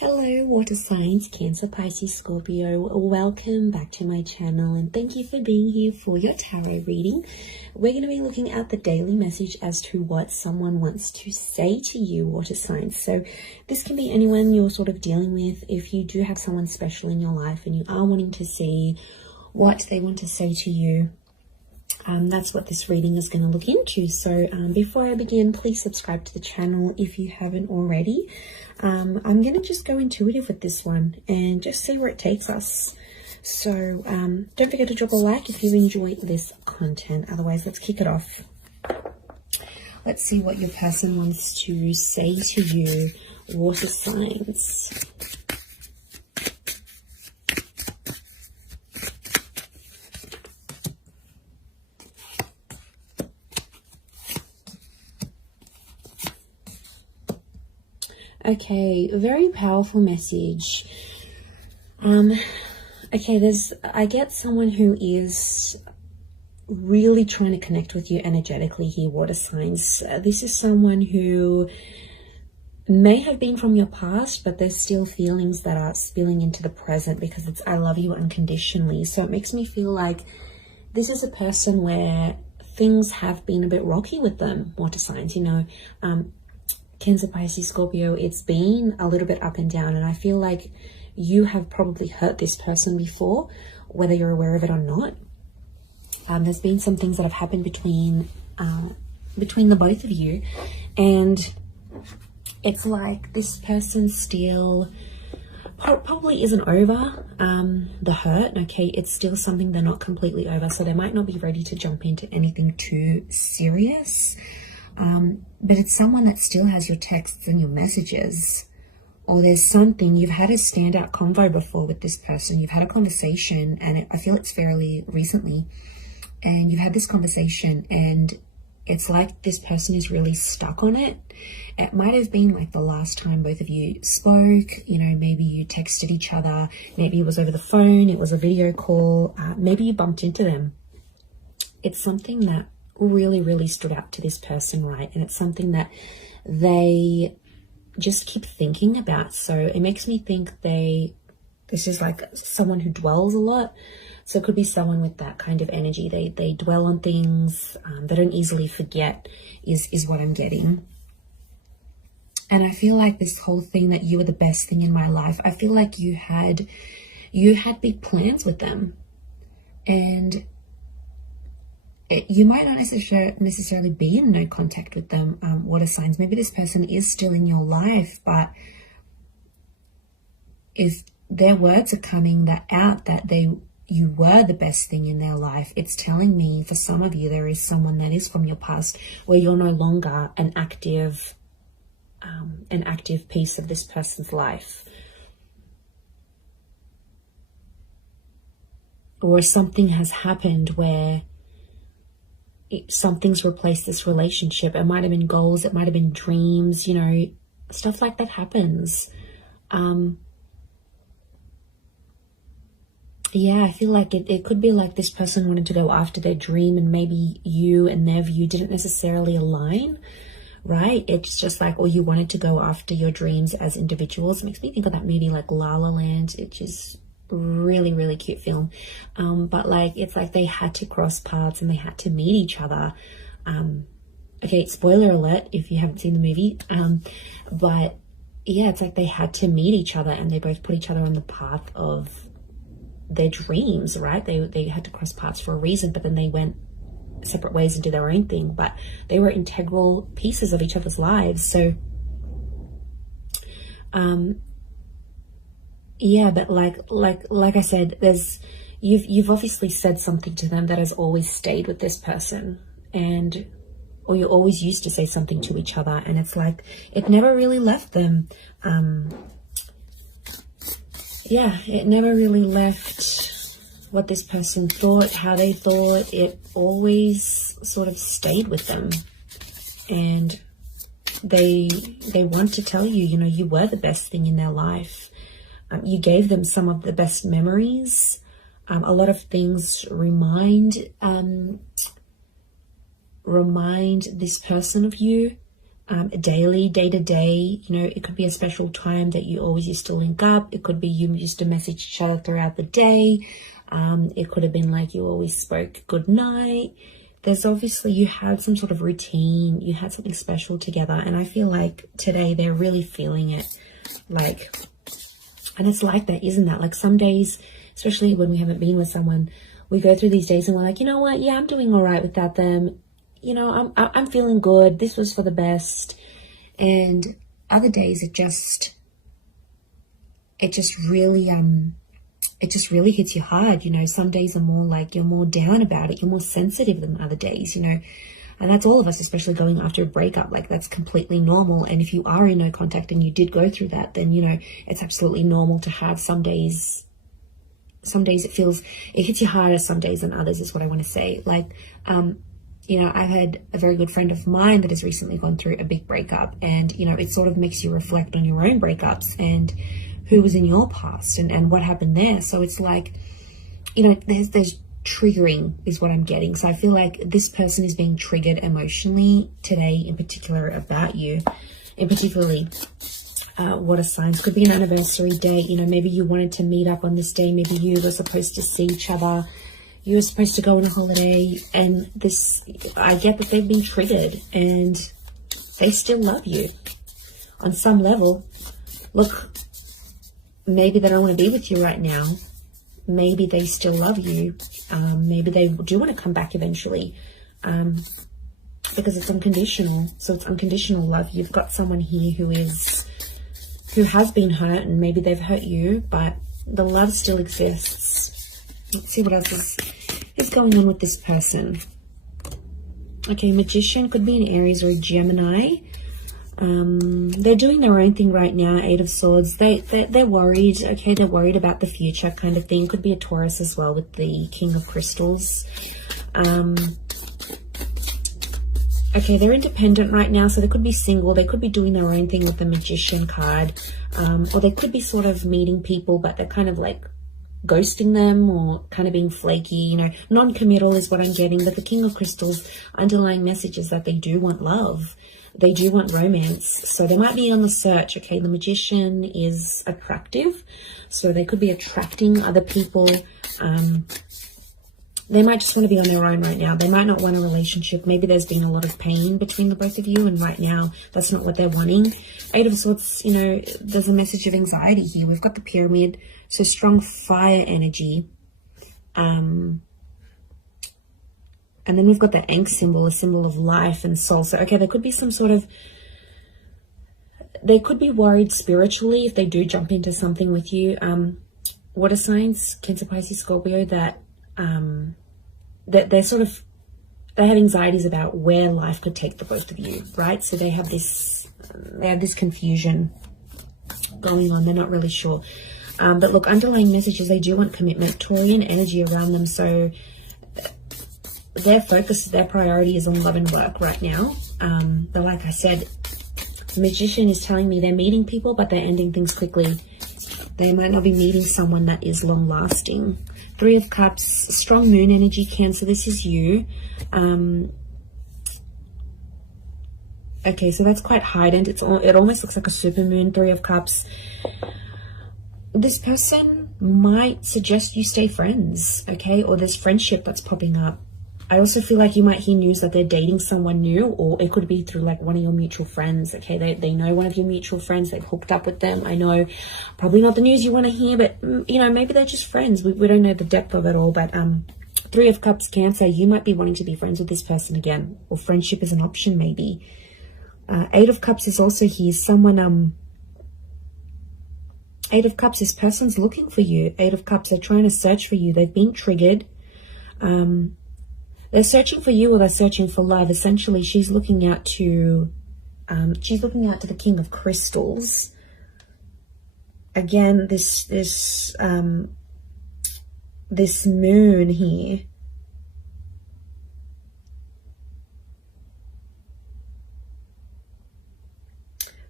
Hello, water signs, Cancer, Pisces, Scorpio. Welcome back to my channel and thank you for being here for your tarot reading. We're going to be looking at the daily message as to what someone wants to say to you, water signs. So this can be anyone you're sort of dealing with. If you do have someone special in your life and you are wanting to see what they want to say to you, that's what this reading is going to look into. So before I begin, please subscribe to the channel if you haven't already. I'm going to just go intuitive with this one and just see where it takes us. So don't forget to drop a like if you enjoy this content. Otherwise, let's kick it off. Let's see what your person wants to say to you, water signs. Okay, very powerful message. Okay, I get someone who is really trying to connect with you energetically here, water signs. This is someone who may have been from your past, but there's still feelings that are spilling into the present because it's I love you unconditionally. So it makes me feel like this is a person where things have been a bit rocky with them, water signs, you know. Cancer, Pisces, Scorpio, it's been a little bit up and down, and I feel like you have probably hurt this person before, whether you're aware of it or not. There's been some things that have happened between the both of you, and it's like this person still probably isn't over the hurt. Okay, it's still something they're not completely over, so they might not be ready to jump into anything too serious. But it's someone that still has your texts and your messages, or there's something, you've had a standout convo before with this person, you've had a conversation, and I feel it's fairly recently, and you've had this conversation and it's like this person is really stuck on it. It might have been like the last time both of you spoke, you know, maybe you texted each other, maybe it was over the phone, it was a video call, maybe you bumped into them. It's something that really stood out to this person, right? And it's something that they just keep thinking about. So it makes me think this is like someone who dwells a lot. So it could be someone with that kind of energy. They dwell on things, they don't easily forget is what I'm getting. And I feel like this whole thing that you were the best thing in my life, I feel like you had big plans with them, and you might not necessarily be in no contact with them, water signs. Maybe this person is still in your life, but if their words are coming out that you were the best thing in their life, it's telling me for some of you there is someone that is from your past where you're no longer an active piece of this person's life. Or something has happened where something's replaced this relationship. It might have been goals, it might have been dreams, you know, stuff like that happens. Yeah, I feel like it could be like this person wanted to go after their dream and maybe you and their view didn't necessarily align, right? It's just like, or you wanted to go after your dreams as individuals. It makes me think of that movie like La La Land, which is really cute film, but like it's like they had to cross paths and they had to meet each other. Okay, spoiler alert if you haven't seen the movie, but yeah, it's like they had to meet each other and they both put each other on the path of their dreams, right? They had to cross paths for a reason, but then they went separate ways and did their own thing, but they were integral pieces of each other's lives. So yeah, but like I said, you've obviously said something to them that has always stayed with this person, or you always used to say something to each other, and it's like it never really left them. Yeah, it never really left what this person thought, how they thought. It always sort of stayed with them, and they want to tell you, you know, you were the best thing in their life. You gave them some of the best memories. A lot of things remind this person of you. daily, day to day. You know, it could be a special time that you always used to link up. It could be you used to message each other throughout the day. It could have been like you always spoke good night. There's obviously, you had some sort of routine, you had something special together, and I feel like today they're really feeling it. Like, and it's like that, isn't that? Like some days, especially when we haven't been with someone, we go through these days and we're like, you know what, yeah, I'm doing all right without them. You know, I'm feeling good. This was for the best. And other days it just really hits you hard. You know, some days are more like you're more down about it. You're more sensitive than other days, you know. And that's all of us, especially going after a breakup. Like, that's completely normal. And if you are in no contact and you did go through that, then, you know, it's absolutely normal to have some days it hits you harder some days than others, is what I want to say. Like, you know, I've had a very good friend of mine that has recently gone through a big breakup, and, you know, it sort of makes you reflect on your own breakups and who was in your past and what happened there. So it's like, you know, there's triggering is what I'm getting. So I feel like this person is being triggered emotionally today, in particular about you, in particularly water signs. Could be an anniversary date. You know, maybe you wanted to meet up on this day. Maybe you were supposed to see each other. You were supposed to go on a holiday, and this, I get that they've been triggered and they still love you on some level. Look, maybe they don't want to be with you right now. Maybe they still love you. Maybe they do want to come back eventually, because it's unconditional. So it's unconditional love. You've got someone here who has been hurt, and maybe they've hurt you, but the love still exists. Let's see what else is going on with this person. Okay, Magician could be an Aries or a Gemini. They're doing their own thing right now. 8 of Swords. They're worried. Okay, they're worried about the future kind of thing. Could be a Taurus as well with the King of Crystals. Okay, they're independent right now, so they could be single. They could be doing their own thing with the Magician card. Or they could be sort of meeting people, but they're kind of like ghosting them or kind of being flaky, you know. Non-committal is what I'm getting. But the King of Crystals, underlying message is that they do want love. They do want romance. So they might be on the search. Okay, the Magician is attractive, so they could be attracting other people. They might just want to be on their own right now. They might not want a relationship. Maybe there's been a lot of pain between the both of you, and right now that's not what they're wanting. 8 of Swords, you know, there's a message of anxiety here. We've got the Pyramid, so strong fire energy. And then we've got the Ankh symbol, a symbol of life and soul. So, okay, there could be some sort of, they could be worried spiritually if they do jump into something with you. Water signs, Cancer, Pisces, Scorpio, that they're sort of, they have anxieties about where life could take the both of you, right? So they have this confusion going on. They're not really sure. But look, underlying messages, they do want commitment, Taurian energy around them. So their focus, their priority is on love and work right now. But like I said, the Magician is telling me they're meeting people, but they're ending things quickly. They might not be meeting someone that is long lasting. 3 of Cups, strong moon energy, Cancer. This is you. Okay, so that's quite heightened. It almost looks like a super moon. 3 of Cups. This person might suggest you stay friends, okay? Or there's friendship that's popping up. I also feel like you might hear news that they're dating someone new, or it could be through like one of your mutual friends, okay? They know one of your mutual friends, they've hooked up with them. I know probably not the news you want to hear, but, you know, maybe they're just friends. We don't know the depth of it all, but 3 of Cups, Cancer, you might be wanting to be friends with this person again, or friendship is an option maybe. 8 of Cups is also here. Someone, 8 of Cups, this person's looking for you. 8 of Cups, they're trying to search for you. They've been triggered. They're searching for you, or they're searching for love. Essentially, she's looking out to the King of Crystals. Again, this moon here.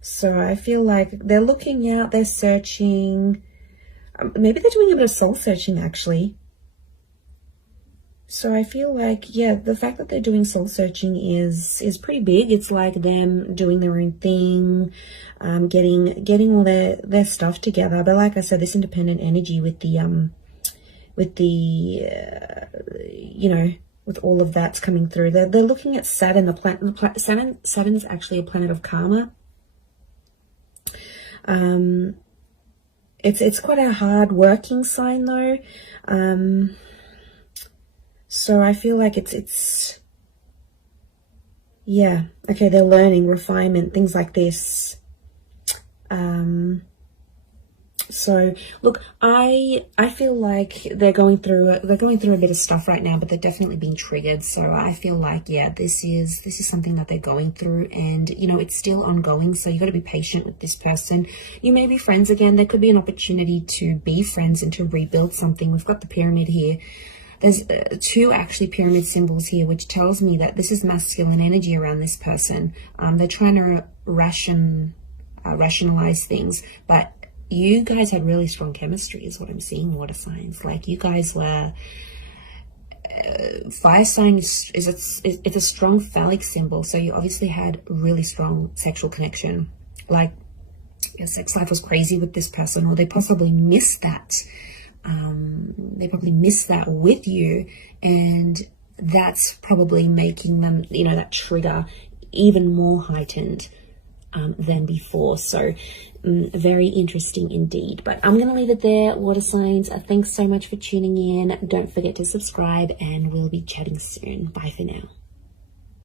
So I feel like they're looking out, they're searching. Maybe they're doing a bit of soul searching, actually. So I feel like, yeah, the fact that they're doing soul searching is pretty big. It's like them doing their own thing, getting all their stuff together. But like I said, this independent energy with the you know, with all of that's coming through. They're looking at Saturn, the planet. Saturn's actually a planet of karma. It's quite a hard working sign though. So I feel like it's yeah, okay, they're learning, refinement, things like this. So look, I feel like they're going through a bit of stuff right now, but they're definitely being triggered. So I feel like, yeah, this is something that they're going through, and you know, it's still ongoing. So you got to be patient with this person. You may be friends again. There could be an opportunity to be friends and to rebuild something. We've got the pyramid here. There's two actually pyramid symbols here, which tells me that this is masculine energy around this person. They're trying to rationalize things, but you guys had really strong chemistry is what I'm seeing, water signs. Like, you guys were, fire sign it's a strong phallic symbol. So you obviously had really strong sexual connection. Like, your sex life was crazy with this person, or they possibly missed that. They probably missed that with you, and that's probably making them, you know, that trigger even more heightened than before. So very interesting indeed. But I'm going to leave it there, water signs. Thanks so much for tuning in. Don't forget to subscribe, and we'll be chatting soon. Bye for now.